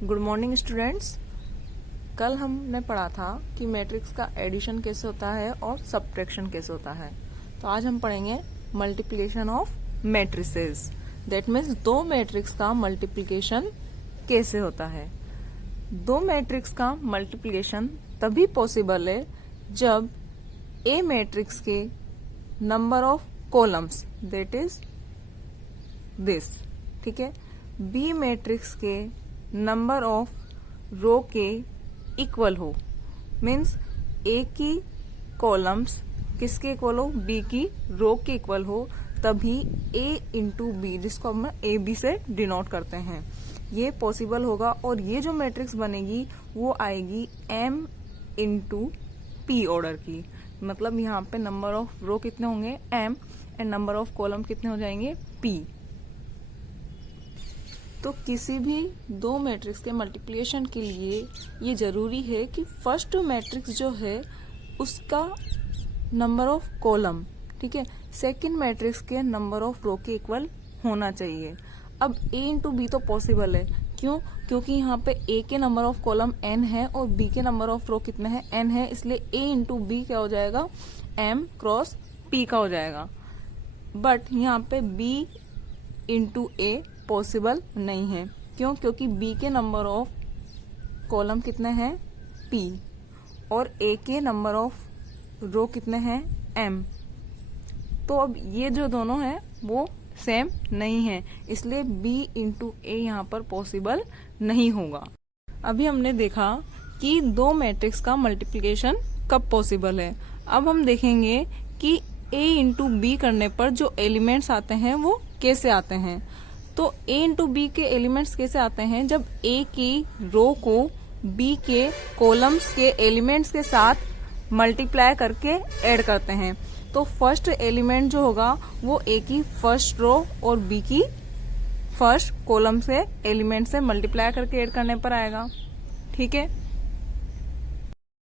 Good morning students. कल हमने पढ़ा था कि मैट्रिक्स का एडिशन कैसे होता है और सब्ट्रैक्शन कैसे होता है। तो आज हम पढ़ेंगे multiplication of matrices. That means दो मैट्रिक्स का मल्टीप्लिकेशन कैसे होता है। दो मैट्रिक्स का मल्टीप्लिकेशन तभी पॉसिबल है जब ए मैट्रिक्स के number of columns that is this, ठीक है, बी मैट्रिक्स के नंबर ऑफ रो के इक्वल हो। मीन्स ए की कॉलम्स किसके इक्वल हो, बी की रो के इक्वल हो, तभी ए इंटू बी, जिसको हम ए बी से डिनोट करते हैं, ये पॉसिबल होगा। और ये जो मैट्रिक्स बनेगी वो आएगी एम इंटू पी ऑर्डर की। मतलब यहाँ पे नंबर ऑफ रो कितने होंगे, M, and number of column कितने हो जाएंगे, पी। तो किसी भी दो मैट्रिक्स के मल्टीप्लिकेशन के लिए ये जरूरी है कि फर्स्ट मैट्रिक्स जो है उसका नंबर ऑफ कॉलम, ठीक है, सेकंड मैट्रिक्स के नंबर ऑफ रो के इक्वल होना चाहिए। अब ए इंटू बी तो पॉसिबल है, क्यों? क्योंकि यहाँ पे ए के नंबर ऑफ कॉलम एन है और बी के नंबर ऑफ रो कितने हैं, एन है, इसलिए ए इंटू बी क्या हो जाएगा, एम क्रॉस पी का हो जाएगा। बट यहाँ पे बी इंटू ए पॉसिबल नहीं है, क्यों? क्योंकि बी के नंबर ऑफ कॉलम कितने हैं, पी, और ए के नंबर ऑफ रो कितने हैं, एम। तो अब ये जो दोनों हैं वो सेम नहीं है, इसलिए बी इंटू ए यहाँ पर पॉसिबल नहीं होगा। अभी हमने देखा कि दो मैट्रिक्स का मल्टीप्लिकेशन कब पॉसिबल है। अब हम देखेंगे कि ए इंटू बी करने पर जो एलिमेंट्स आते हैं वो कैसे आते हैं। तो ए इंटू बी के एलिमेंट्स कैसे आते हैं, जब ए की रो को बी के कॉलम्स के एलिमेंट्स के साथ मल्टीप्लाई करके ऐड करते हैं। तो फर्स्ट एलिमेंट जो होगा वो ए की फर्स्ट रो और बी की फर्स्ट कॉलम से एलिमेंट से मल्टीप्लाई करके ऐड करने पर आएगा, ठीक है।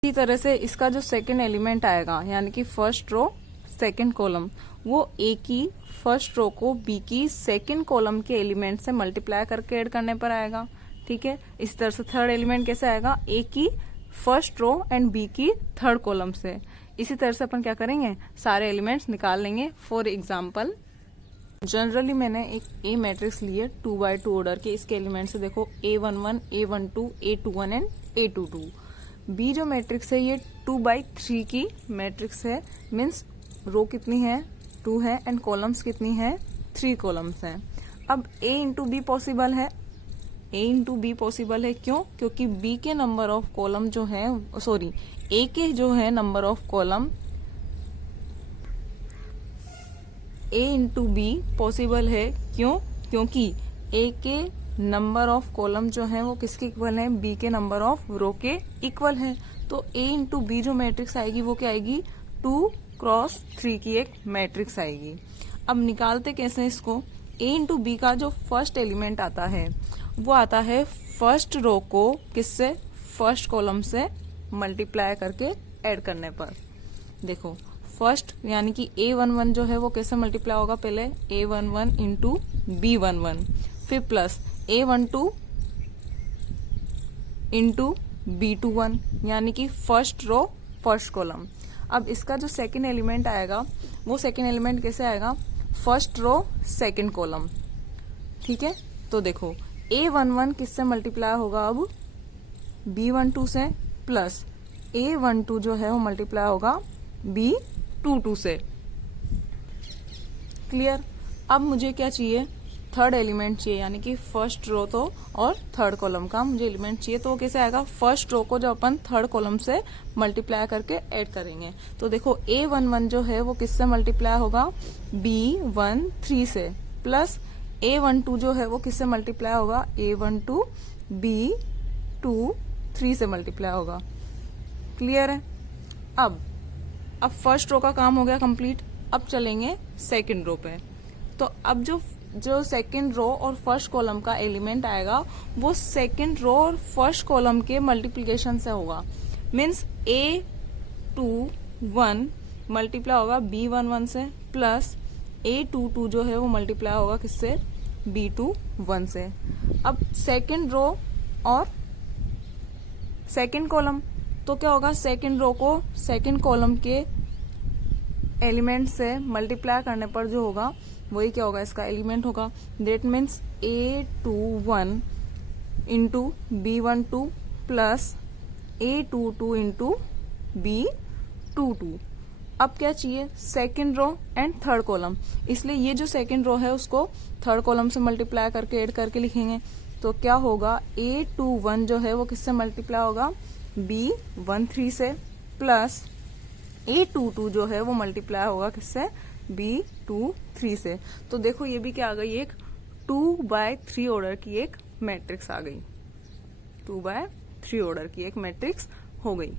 इसी तरह से इसका जो सेकंड एलिमेंट आएगा यानी कि फर्स्ट रो सेकंड कॉलम, वो ए की फर्स्ट रो को बी की सेकंड कॉलम के एलिमेंट से मल्टीप्लाई करके ऐड करने पर आएगा, ठीक है। इस तरह से थर्ड एलिमेंट कैसे आएगा, ए की फर्स्ट रो एंड बी की थर्ड कॉलम से। इसी तरह से अपन क्या करेंगे, सारे एलिमेंट्स निकाल लेंगे। फॉर एग्जाम्पल, जनरली मैंने एक ए मैट्रिक्स ली है 2x2 ऑर्डर के। इसके एलिमेंट से देखो A11, A12, A21 and A22। B जो मैट्रिक्स है ये 2x3 की मैट्रिक्स है, मीन्स रो कितनी है, 2 है, एंड कॉलम्स कितनी है, 3 कॉलम्स हैं। अब ए इंटू बी पॉसिबल है, ए इंटू बी पॉसिबल है, क्यों? क्योंकि बी के नंबर ऑफ कॉलम जो है, सॉरी, ए के जो है number of column, A into be possible है, क्यों? क्योंकि ए के नंबर ऑफ कॉलम जो है वो किसके इक्वल है, बी के नंबर ऑफ रो के इक्वल है। तो ए इंटू बी जो मैट्रिक्स आएगी वो क्या आएगी, 2x3 की एक मैट्रिक्स आएगी। अब निकालते कैसे इसको, ए इंटू बी का जो फर्स्ट एलिमेंट आता है वो आता है फर्स्ट रो को किससे, फर्स्ट कॉलम से मल्टीप्लाई करके ऐड करने पर। देखो फर्स्ट यानी कि A11 जो है वो कैसे मल्टीप्लाई होगा, पहले A11 इंटू B11, फिर प्लस A12 इंटू B21 यानी कि फर्स्ट रो फर्स्ट कॉलम। अब इसका जो सेकंड एलिमेंट आएगा वो सेकंड एलिमेंट कैसे आएगा, फर्स्ट रो सेकंड कॉलम, ठीक है। तो देखो A11 किससे मल्टीप्लाई होगा, अब B12 से, प्लस A12 जो है वो मल्टीप्लाई होगा B22 से। क्लियर? अब मुझे क्या चाहिए, थर्ड एलिमेंट चाहिए, यानी कि फर्स्ट रो तो और थर्ड कॉलम का मुझे एलिमेंट चाहिए। तो वो कैसे आएगा, फर्स्ट रो को जो अपन थर्ड कॉलम से मल्टीप्लाई करके ऐड करेंगे। तो देखो A11 जो है वो किससे मल्टीप्लाई होगा, B13 से, प्लस A12 जो है वो किससे मल्टीप्लाई होगा, A12 B23 से मल्टीप्लाई होगा। क्लियर है? अब फर्स्ट रो का काम हो गया कंप्लीट। अब चलेंगे सेकंड रो पे। तो अब जो सेकंड रो और फर्स्ट कॉलम का एलिमेंट आएगा वो सेकंड रो और फर्स्ट कॉलम के मल्टीप्लिकेशन से होगा। मीन्स A21 मल्टीप्लाई होगा B11 से, प्लस A22 जो है वो मल्टीप्लाई होगा किससे, B21 से। अब सेकंड रो और सेकंड कॉलम। तो क्या होगा, सेकंड रो को सेकंड कॉलम के एलिमेंट से मल्टीप्लाई करने पर जो होगा वही क्या होगा, इसका एलिमेंट होगा। That means A21 into B12 plus A22 into B22। अब क्या चाहिए, second row and third column. इसलिए ये जो सेकंड रो है उसको थर्ड कॉलम से मल्टीप्लाई करके ऐड करके लिखेंगे। तो क्या होगा, A21 जो है वो किससे मल्टीप्लाई होगा, B13 से, प्लस A22 जो है वो मल्टीप्लाई होगा किससे, B23 से। तो देखो ये भी क्या आ गई, एक 2/3 ऑर्डर की एक मैट्रिक्स आ गई, 2/3 ऑर्डर की एक मैट्रिक्स हो गई।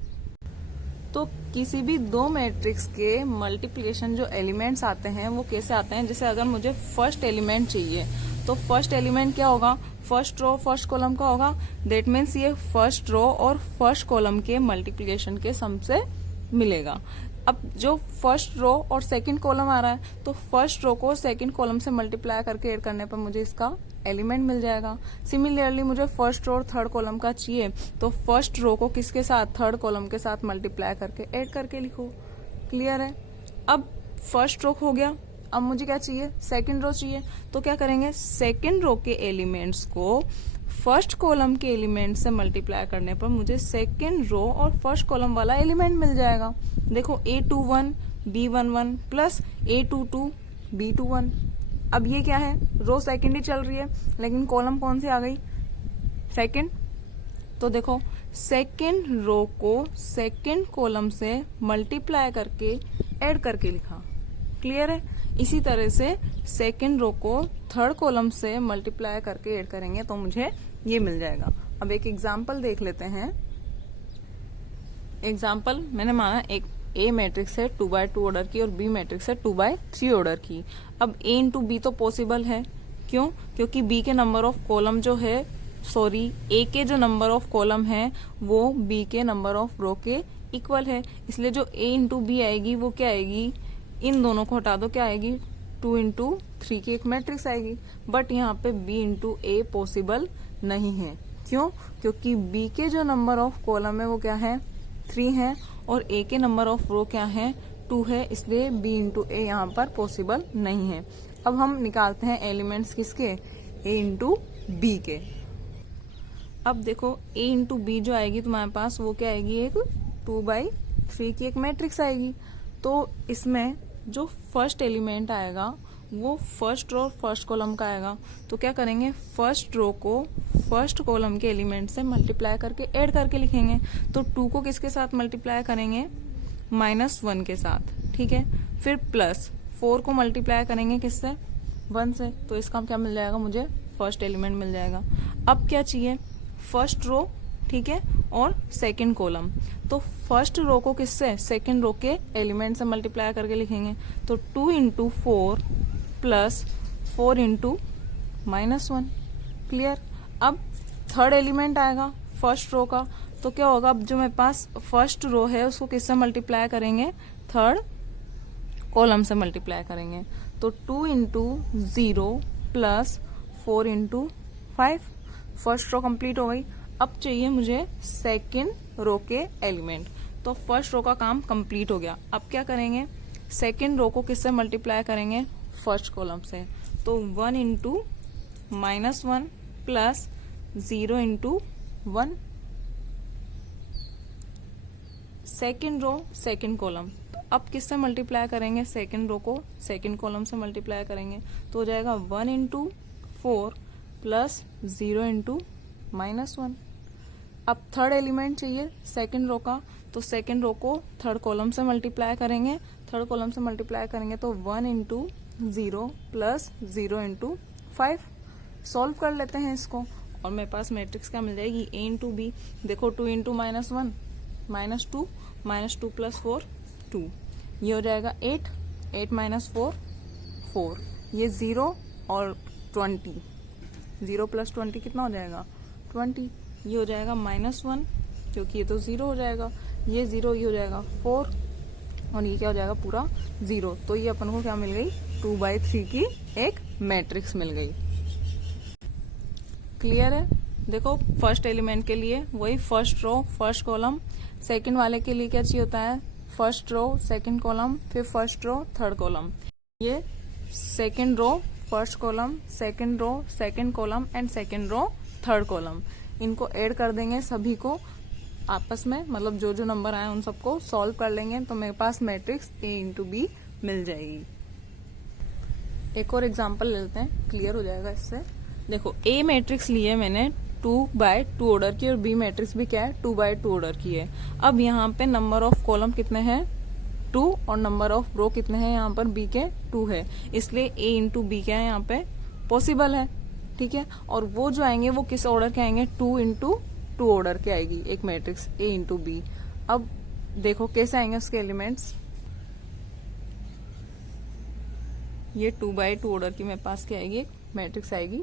तो किसी भी दो मैट्रिक्स के मल्टीप्लिकेशन जो एलिमेंट्स आते हैं वो कैसे आते हैं, जैसे अगर मुझे फर्स्ट एलिमेंट चाहिए तो फर्स्ट एलिमेंट क्या होगा, फर्स्ट रो फर्स्ट कॉलम का होगा। दैट मीन्स ये फर्स्ट रो और फर्स्ट कॉलम के मल्टीप्लिकेशन के सम से मिलेगा। अब जो फर्स्ट रो और सेकंड कॉलम आ रहा है तो फर्स्ट रो को सेकंड कॉलम से मल्टीप्लाई करके ऐड करने पर मुझे इसका एलिमेंट मिल जाएगा। सिमिलरली मुझे फर्स्ट रो और थर्ड कॉलम का चाहिए तो फर्स्ट रो को किसके साथ, थर्ड कॉलम के साथ मल्टीप्लाई करके ऐड करके लिखो। क्लियर है। अब फर्स्ट रो हो गया, अब मुझे क्या चाहिए, सेकंड रो चाहिए। तो क्या करेंगे, सेकंड रो के एलिमेंट्स को फर्स्ट कॉलम के एलिमेंट से मल्टीप्लाई करने पर मुझे सेकंड रो और फर्स्ट कॉलम वाला एलिमेंट मिल जाएगा। देखो A21 B11 plus A22 B21। अब ये क्या है, रो सेकंड ही चल रही है लेकिन कॉलम कौन सी आ गई, सेकंड। तो देखो सेकंड रो को सेकंड कॉलम से मल्टीप्लाई करके ऐड करके लिखा। क्लियर है। इसी तरह से सेकंड रो को थर्ड कॉलम से मल्टीप्लाई करके ऐड करेंगे तो मुझे ये मिल जाएगा। अब एक एग्जांपल देख लेते हैं। एग्जांपल मैंने माना एक A मैट्रिक्स है 2/2 ऑर्डर की और B मैट्रिक्स है 2/3 ऑर्डर की। अब A इंटू B तो पॉसिबल है, क्यों, क्योंकि B के नंबर ऑफ कॉलम जो है, सॉरी A के जो नंबर ऑफ कॉलम है वो B के नंबर ऑफ रो के इक्वल है। इसलिए जो A इंटू B आएगी वो क्या आएगी, इन दोनों को हटा दो, क्या आएगी, 2 इंटू 3 की एक मैट्रिक्स आएगी। बट यहाँ पे B इंटू A पॉसिबल नहीं है, क्यों, क्योंकि B के जो नंबर ऑफ कॉलम है वो क्या है, 3 है और A के नंबर ऑफ रो क्या है, 2 है। इसलिए B इंटू A यहाँ पर पॉसिबल नहीं है। अब हम निकालते हैं एलिमेंट्स किसके, A इंटू B के। अब देखो A इंटू B जो आएगी तुम्हारे पास वो क्या आएगी, एक 2/3 की एक मैट्रिक्स आएगी। तो इसमें जो फर्स्ट एलिमेंट आएगा वो फर्स्ट रो और फर्स्ट कॉलम का आएगा। तो क्या करेंगे, फर्स्ट रो को फर्स्ट कॉलम के एलिमेंट से मल्टीप्लाई करके ऐड करके लिखेंगे। तो 2 को किसके साथ मल्टीप्लाई करेंगे, -1 के साथ, ठीक है। फिर प्लस 4 को मल्टीप्लाई करेंगे किससे, 1 से। तो इसका क्या मिल जाएगा, मुझे फर्स्ट एलिमेंट मिल जाएगा। अब क्या चाहिए, फर्स्ट रो, ठीक है, और सेकंड कॉलम। तो फर्स्ट रो को किससे, सेकंड रो के एलिमेंट से मल्टीप्लाई करके लिखेंगे। तो 2 इंटू 4 प्लस 4 इंटू -1। क्लियर। अब थर्ड एलिमेंट आएगा फर्स्ट रो का। तो क्या होगा, अब जो मेरे पास फर्स्ट रो है उसको किससे मल्टीप्लाई करेंगे, थर्ड कॉलम से मल्टीप्लाई करेंगे। तो 2 into 0 plus 4 into 5। First row complete हो गई। अब चाहिए मुझे सेकंड रो के एलिमेंट। तो फर्स्ट रो का काम कंप्लीट हो गया। अब क्या करेंगे, सेकंड रो को किससे मल्टीप्लाई करेंगे, फर्स्ट कॉलम से। तो 1 into -1 plus 0 into 1। Second row second column. तो अब किससे मल्टीप्लाई करेंगे, सेकंड रो को सेकंड कॉलम से मल्टीप्लाई करेंगे। तो हो जाएगा 1 इंटू 4 प्लस 0 इंटू -1। अब थर्ड एलिमेंट चाहिए सेकंड रो का। तो सेकंड रो को थर्ड कॉलम से मल्टीप्लाई करेंगे। थर्ड कॉलम से मल्टीप्लाई करेंगे तो 1 इंटू 0 प्लस 0 इंटू 5। सॉल्व कर लेते हैं इसको और मेरे पास मैट्रिक्स क्या मिल जाएगी, A इंटू B। देखो 2 इंटू -1 -2 -2 प्लस 4 2। ये हो जाएगा 8 8 माइनस 4 4। ये 0 और 20, 0 प्लस 20 कितना हो जाएगा, 20। ये हो जाएगा -1 क्योंकि ये तो 0 हो जाएगा। ये 0, ये हो जाएगा 4 और ये क्या हो जाएगा, पूरा 0। तो ये अपन को क्या मिल गई, 2/3 की एक मैट्रिक्स मिल गई। क्लियर है। देखो फर्स्ट एलिमेंट के लिए वही first row first column, second वाले के लिए क्या चाहिए होता है, फर्स्ट रो सेकंड कॉलम, फिर फर्स्ट रो थर्ड कॉलम। ये second row first column, second row second column and second row third column, इनको ऐड कर देंगे सभी को आपस में, मतलब जो जो नंबर आए उन सबको सॉल्व कर लेंगे तो मेरे पास मैट्रिक्स A इंटू बी मिल जाएगी। एक और एग्जांपल ले लेते हैं, क्लियर हो जाएगा इससे। देखो A मैट्रिक्स लिए मैंने 2x2 ऑर्डर की और B मैट्रिक्स भी क्या है 2x2 ऑर्डर की है। अब यहाँ पे नंबर ऑफ कॉलम कितने हैं 2 और नंबर ऑफ रो कितने हैं यहाँ पर B के 2 है, इसलिए A इंटू बी क्या है यहाँ पे पॉसिबल है, ठीक है। और वो जो आएंगे वो किस ऑर्डर के आएंगे 2 इंटू 2 ऑर्डर के आएगी एक मैट्रिक्स A इंटू बी। अब देखो कैसे आएंगे उसके एलिमेंट्स, ये 2x2 ऑर्डर की मेरे पास क्या आएगी मैट्रिक्स आएगी।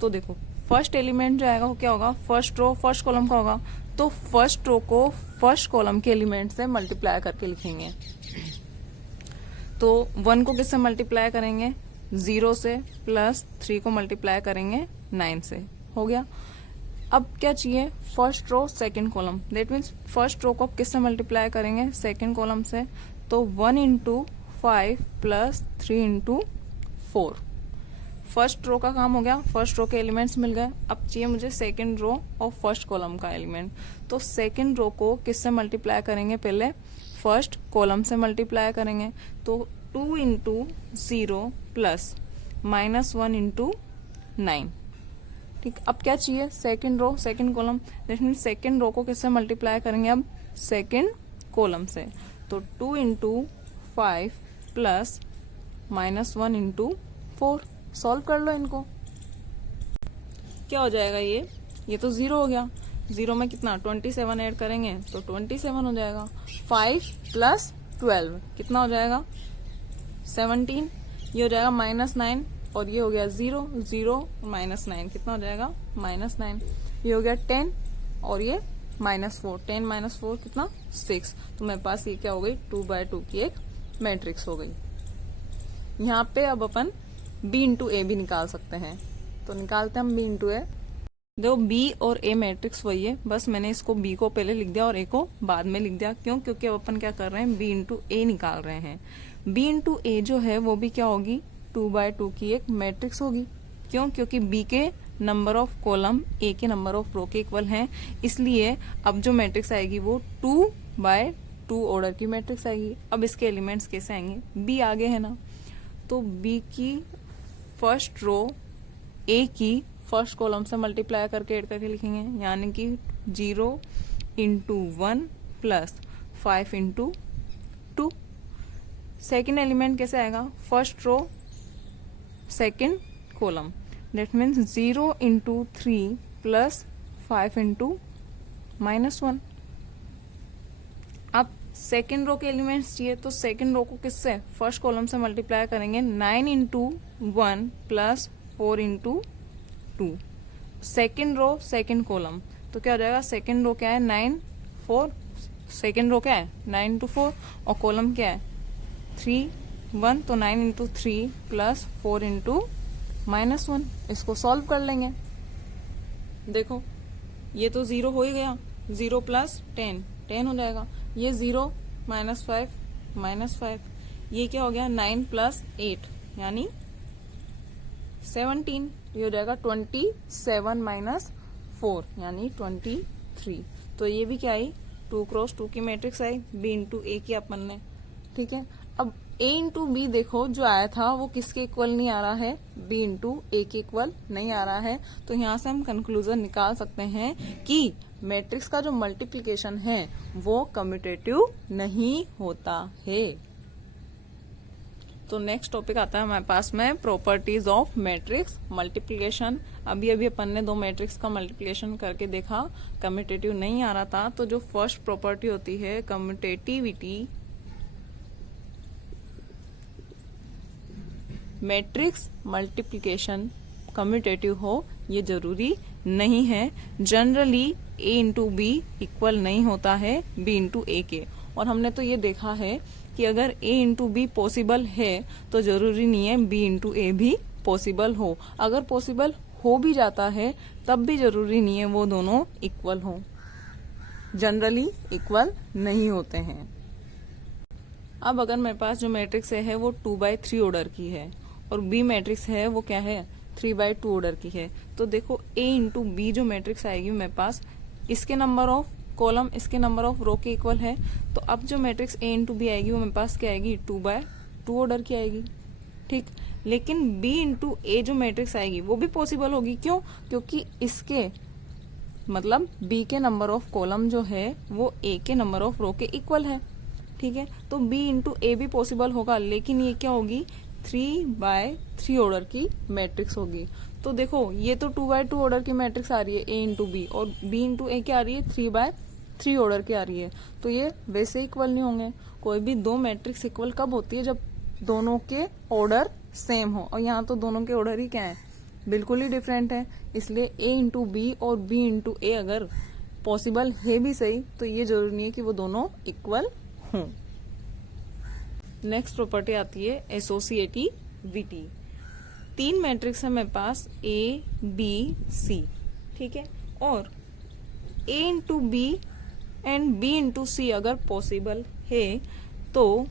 तो देखो फर्स्ट एलिमेंट जो आएगा वो क्या होगा, फर्स्ट रो फर्स्ट कॉलम का होगा, तो फर्स्ट रो को फर्स्ट कॉलम के एलिमेंट से मल्टीप्लाई करके लिखेंगे। तो 1 को किससे मल्टीप्लाई करेंगे 0 से, प्लस 3 को मल्टीप्लाई करेंगे 9 से, हो गया। अब क्या चाहिए first row second column, that means first row को अब किससे मल्टीप्लाई करेंगे सेकंड कॉलम से, तो 1 into 5 plus 3 into 4। First row का काम हो गया, फर्स्ट रो के एलिमेंट्स मिल गए। अब चाहिए मुझे सेकंड रो और फर्स्ट कॉलम का एलिमेंट, तो सेकंड रो को किससे मल्टीप्लाई करेंगे, पहले फर्स्ट कॉलम से मल्टीप्लाई करेंगे, तो 2 इंटू 0 प्लस -1 इंटू 9, ठीक। अब क्या चाहिए second row second column, that means second row को किससे मल्टीप्लाई करेंगे अब सेकंड कॉलम से, तो 2 इंटू 5 प्लस -1 इंटू 4। सॉल्व कर लो इनको, क्या हो जाएगा ये तो 0 हो गया, 0 में कितना 27 ऐड करेंगे तो 27 हो जाएगा। 5 प्लस 12 कितना हो जाएगा 17, ये हो जाएगा -9 और ये हो गया 0 0 -9 कितना हो जाएगा -9, ये हो गया 10 और ये -4, 10 - 4 कितना 6। तो मेरे पास ये क्या हो गई 2x2 की एक मैट्रिक्स हो गई। यहाँ पे अब अपन B इंटू ए भी निकाल सकते हैं, तो निकालते हैं हम B इंटू ए। देखो B और A मैट्रिक्स वही है, बस मैंने इसको B को पहले लिख दिया और A को बाद में लिख दिया, क्यों, क्योंकि अब अपन क्या कर रहे हैं B इंटू ए निकाल रहे हैं। B इंटू ए जो है वो भी क्या होगी 2x2 की एक मैट्रिक्स होगी, क्यों, क्योंकि B के नंबर ऑफ कॉलम A के नंबर ऑफ रो के इक्वल हैं, इसलिए अब जो मैट्रिक्स आएगी वो 2x2 ऑर्डर की मैट्रिक्स आएगी। अब इसके एलिमेंट्स कैसे आएंगे, B आगे है ना, तो B की फर्स्ट रो A की फर्स्ट कॉलम से मल्टीप्लाई करके ऐड करके लिखेंगे, यानी कि 0 into 1 plus 5 into 2। Second element कैसे आएगा first row second column, that means 0 into 3 plus 5 into -1। अब सेकेंड रो के एलिमेंट्स चाहिए, तो सेकेंड रो को किससे फर्स्ट कॉलम से मल्टीप्लाई करेंगे 9 into 1 plus 4 into 2। Second row second column, तो क्या हो जाएगा सेकेंड रो क्या है 9 4, सेकेंड रो क्या है 9 इंटू 4 और कॉलम क्या है 3 1, तो 9 इंटू 3 प्लस 4 इंटू -1। इसको सॉल्व कर लेंगे, देखो ये तो 0 हो ही गया, 0 प्लस 10 हो जाएगा, ये 0 -5 -5, ये क्या हो गया 9 प्लस 8 यानी 17, ये हो जाएगा 27 - 4 यानी 23। तो ये भी क्या आई 2x2 की मैट्रिक्स आई B इंटू ए की अपन ने, ठीक है। अब A इंटू बी देखो जो आया था वो किसके इक्वल नहीं आ रहा है B इंटू ए के इक्वल नहीं आ रहा है, तो यहाँ से हम कंक्लूजन निकाल सकते हैं कि मैट्रिक्स का जो मल्टीप्लिकेशन है वो कम्यूटेटिव नहीं होता है। तो नेक्स्ट टॉपिक आता है हमारे पास में प्रॉपर्टीज ऑफ मैट्रिक्स मल्टीप्लिकेशन। अभी अपन ने 2 मैट्रिक्स का मल्टीप्लिकेशन करके देखा, कम्यूटेटिव नहीं आ रहा था, तो जो फर्स्ट प्रॉपर्टी होती है कम्यूटेटिविटी, मैट्रिक्स मल्टीप्लिकेशन कम्यूटेटिव हो ये जरूरी नहीं है। Generally A into B equal नहीं होता है B इंटू ए के, और हमने तो ये देखा है कि अगर A इंटू बी पॉसिबल है तो जरूरी नहीं है B इंटू ए भी पॉसिबल हो। अगर पॉसिबल हो भी जाता है तब भी जरूरी नहीं है वो दोनों इक्वल हो, जनरली इक्वल नहीं होते हैं। अब अगर मेरे पास जो मैट्रिक्स है वो 2/3 ऑर्डर की है और बी मैट्रिक्स है वो क्या है 3/2 ऑर्डर की है, तो देखो A इंटू बी जो मैट्रिक्स आएगी मेरे पास, इसके नंबर ऑफ कॉलम इसके नंबर ऑफ रो के इक्वल है। तो अब जो मैट्रिक्स A इंटू बी आएगी वो मेरे पास क्या आएगी 2/2 ऑर्डर की आएगी, ठीक। लेकिन B इंटू ए जो मैट्रिक्स आएगी वो भी पॉसिबल होगी, क्यों? क्योंकि इसके मतलब B के नंबर ऑफ कॉलम जो है वो A के नंबर ऑफ रो के इक्वल है, ठीक है। तो B इंटू ए भी पॉसिबल होगा, लेकिन ये क्या होगी 3/3 ऑर्डर की मैट्रिक्स होगी। तो देखो ये तो 2/2 ऑर्डर की मैट्रिक्स आ रही है A इंटू बी, और B इंटू ए क्या आ रही है 3/3 ऑर्डर की आ रही है। तो ये वैसे इक्वल नहीं होंगे। कोई भी दो मैट्रिक्स इक्वल कब होती है, जब दोनों के ऑर्डर सेम हो, और यहाँ तो दोनों के ऑर्डर ही क्या है बिल्कुल ही डिफरेंट है। इसलिए A इंटू बी और B इंटू ए अगर पॉसिबल है भी सही, तो ये जरूरी नहीं है कि वो दोनों इक्वल हों। नेक्स्ट प्रॉपर्टी आती है एसोसिएटिविटी। 3 मैट्रिक्स है मेरे पास A B C, ठीक है, और A into B and B into C अगर पॉसिबल है तो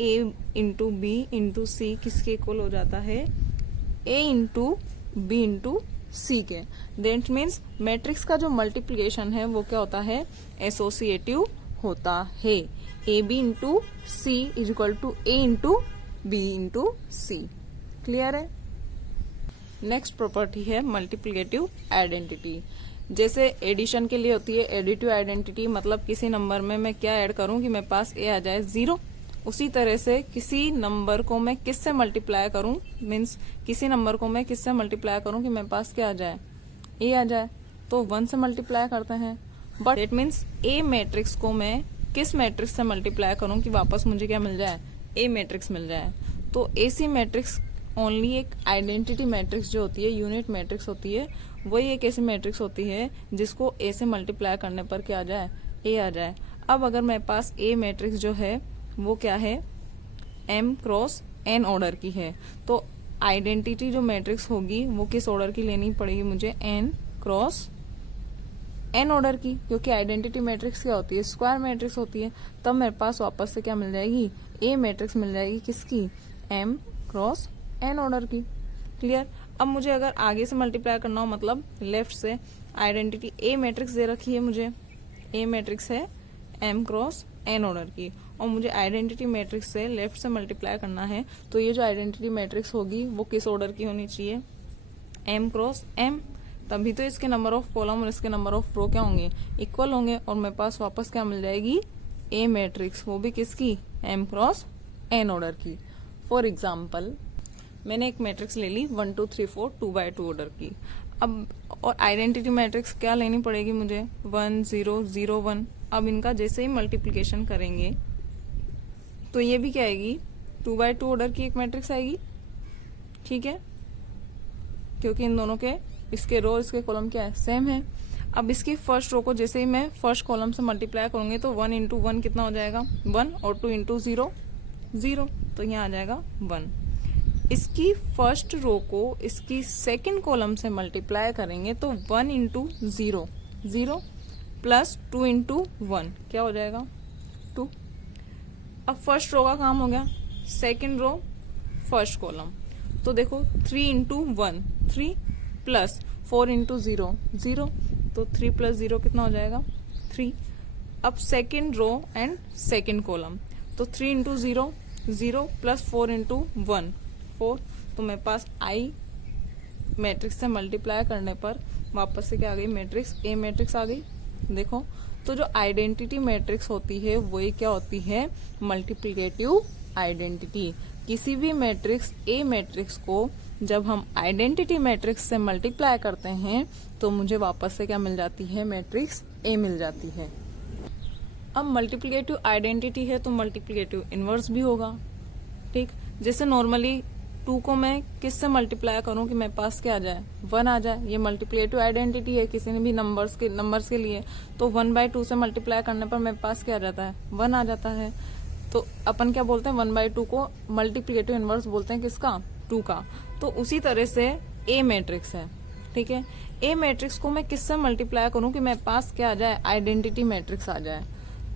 A into B into C किसके इक्वल हो जाता है A into B into C के। दैट मीन्स मैट्रिक्स का जो मल्टीप्लिकेशन है वो क्या होता है एसोसिएटिव होता है। A B into C is equal to A into B into C. Clear है। नेक्स्ट प्रॉपर्टी है मल्टीप्लिकेटिव आइडेंटिटी। जैसे एडिशन के लिए होती है एडिटिव आइडेंटिटी, मतलब किसी नंबर में मैं क्या ऐड करूं कि मेरे पास ए आ जाए 0, उसी तरह से किसी नंबर को मैं किससे मल्टीप्लाई करूं, मीन्स किसी नंबर को मैं किससे मल्टीप्लाई करूं कि मेरे पास क्या आ जाए ए आ जाए, तो 1 से मल्टीप्लाई करते हैं। But it means A matrix को मैं किस मैट्रिक्स से मल्टीप्लाई करूं कि वापस मुझे क्या मिल जाए ए मैट्रिक्स मिल जाए। तो एसी मैट्रिक्स ओनली एक आइडेंटिटी मैट्रिक्स जो होती है, यूनिट मैट्रिक्स होती है, वही एक ऐसी मैट्रिक्स होती है जिसको ए से मल्टीप्लाई करने पर क्या आ जाए ए आ जाए। अब अगर मेरे पास ए मैट्रिक्स जो है वो क्या है m क्रॉस n ऑर्डर की है, तो आइडेंटिटी जो मैट्रिक्स होगी वो किस ऑर्डर की लेनी पड़ेगी मुझे n क्रॉस n ऑर्डर की, क्योंकि आइडेंटिटी मैट्रिक्स क्या होती है स्क्वायर मैट्रिक्स होती है। तब मेरे पास वापस से क्या मिल जाएगी ए मैट्रिक्स मिल जाएगी किसकी m क्रॉस n ऑर्डर की। क्लियर। अब मुझे अगर आगे से मल्टीप्लाई करना हो, मतलब लेफ्ट से, आइडेंटिटी ए मैट्रिक्स दे रखी है मुझे, ए मैट्रिक्स है m क्रॉस n ऑर्डर की, और मुझे आइडेंटिटी मैट्रिक्स से लेफ्ट से मल्टीप्लाई करना है, तो ये जो आइडेंटिटी मैट्रिक्स होगी वो किस ऑर्डर की होनी चाहिए m क्रॉस m, तभी तो इसके नंबर ऑफ कॉलम और इसके नंबर ऑफ रो क्या होंगे इक्वल होंगे, और मेरे पास वापस क्या मिल जाएगी ए मैट्रिक्स, वो भी किसकी m क्रॉस n ऑर्डर की। फॉर एग्जाम्पल मैंने एक मैट्रिक्स ले ली 1 2 3 4 2/2 ऑर्डर की। अब और आइडेंटिटी मैट्रिक्स क्या लेनी पड़ेगी मुझे 1 0 0 1। अब इनका जैसे ही मल्टीप्लिकेशन करेंगे तो ये भी क्या आएगी 2/2 ऑर्डर की एक मैट्रिक्स आएगी, ठीक है, क्योंकि इन दोनों के इसके रो इसके कॉलम क्या है सेम है। अब इसकी फर्स्ट रो को जैसे ही मैं फर्स्ट कॉलम से मल्टीप्लाई करूंगी तो 1 इंटू 1 कितना हो जाएगा 1, और 2 इंटू 0 0, तो यहाँ आ जाएगा 1। इसकी फर्स्ट रो को इसकी सेकंड कॉलम से मल्टीप्लाई करेंगे तो 1 इंटू 0 0 प्लस 2 इंटू 1 क्या हो जाएगा 2। अब फर्स्ट रो का काम हो गया, सेकंड रो फर्स्ट कॉलम, तो देखो 3 इंटू 1 3 प्लस 4 इंटू 0 0, तो 3 प्लस 0 कितना हो जाएगा 3। अब second row and second column, तो 3 इंटू 0 0 प्लस 4 इंटू 1 4, तो मेरे पास आई मैट्रिक्स से मल्टीप्लाई करने पर वापस से क्या आ गई मैट्रिक्स ए मैट्रिक्स आ गई। देखो तो जो आइडेंटिटी मैट्रिक्स होती है वही क्या होती है मल्टीप्लिकेटिव आइडेंटिटी। किसी भी मैट्रिक्स ए मैट्रिक्स को जब हम आइडेंटिटी मैट्रिक्स से मल्टीप्लाई करते हैं तो मुझे वापस से क्या मिल जाती है मैट्रिक्स ए मिल जाती है। अब मल्टीप्लिकेटिव आइडेंटिटी है तो मल्टीप्लिकेटिव इनवर्स भी होगा, ठीक। जैसे नॉर्मली 2 को मैं किससे मल्टीप्लाई करूं कि मेरे पास क्या आ जाए 1 आ जाए, ये मल्टीप्लिकेटिव आइडेंटिटी है किसी ने भी नंबर्स के लिए, तो 1/2 से मल्टीप्लाई करने पर मेरे पास क्या आ जाता है 1 आ जाता है। तो अपन क्या बोलते हैं 1/2 को मल्टीप्लिकेटिव इनवर्स बोलते हैं किसका 2 का। तो उसी तरह से ए मैट्रिक्स है, ठीक है। ए मैट्रिक्स को मैं किससे मल्टीप्लाई करूं कि मेरे पास क्या आ जाए, आइडेंटिटी मैट्रिक्स आ जाए।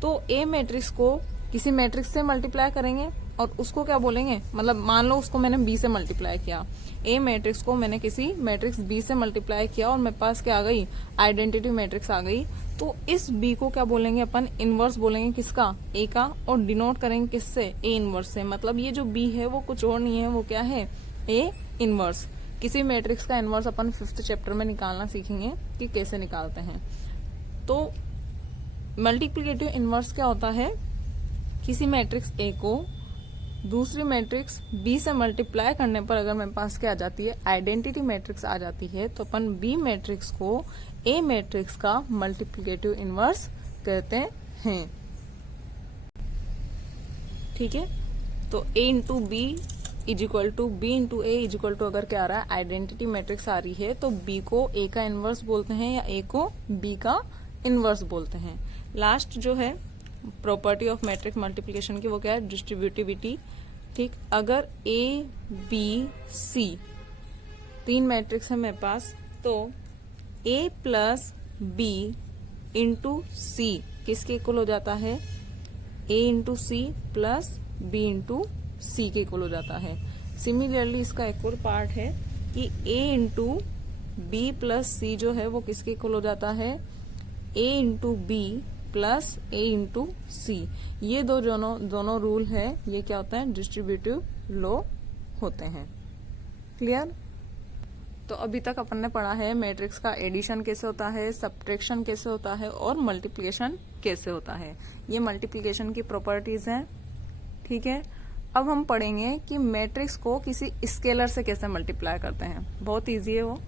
तो ए मैट्रिक्स को किसी मैट्रिक्स से मल्टीप्लाई करेंगे और उसको क्या बोलेंगे, मतलब मान लो उसको मैंने बी से मल्टीप्लाई किया, ए मैट्रिक्स को मैंने किसी मैट्रिक्स बी से मल्टीप्लाई किया और मेरे पास क्या आ गई, आइडेंटिटी मैट्रिक्स आ गई। तो इस बी को क्या बोलेंगे अपन, इनवर्स बोलेंगे किसका, ए का, और डिनोट करेंगे किससे, ए इनवर्स से। मतलब ये जो बी है वो कुछ और नहीं है, वो क्या है, ए इनवर्स। किसी मैट्रिक्स का इनवर्स अपन 5th चैप्टर में निकालना सीखेंगे कि कैसे निकालते हैं। तो मल्टीप्लिकेटिव इनवर्स क्या होता है, किसी मैट्रिक्स ए को दूसरी मैट्रिक्स बी से मल्टीप्लाई करने पर अगर मेरे पास क्या आ जाती है, आइडेंटिटी मैट्रिक्स आ जाती है, तो अपन बी मैट्रिक्स को ए मैट्रिक्स का मल्टीप्लिकेटिव इनवर्स कहते हैं, ठीक है। तो A into B is equal to B into A is equal to, अगर क्या आ रहा है, आइडेंटिटी मैट्रिक्स आ रही है, तो बी को ए का इनवर्स बोलते हैं या ए को बी का इनवर्स बोलते हैं। लास्ट जो है प्रॉपर्टी ऑफ मैट्रिक्स मल्टीप्लिकेशन की, वो क्या है, डिस्ट्रीब्यूटिविटी, ठीक। अगर ए बी सी 3 मैट्रिक्स है मेरे पास, तो A plus B into C किसके इक्वल हो जाता है, A into C plus B into C के इक्वल हो जाता है। सिमिलरली इसका एक और पार्ट है कि ए इंटू बी प्लस सी जो है वो किसके इक्वल हो जाता है, A into B plus A into सी। ये दोनों रूल है, ये क्या होता है, डिस्ट्रीब्यूटिव लॉ होते हैं। क्लियर। तो अभी तक अपन ने पढ़ा है मैट्रिक्स का एडिशन कैसे होता है, सब्ट्रैक्शन कैसे होता है और मल्टीप्लिकेशन कैसे होता है। ये मल्टीप्लिकेशन की प्रॉपर्टीज हैं, ठीक है। अब हम पढ़ेंगे कि मैट्रिक्स को किसी स्केलर से कैसे मल्टीप्लाई करते हैं। बहुत इजी है वो।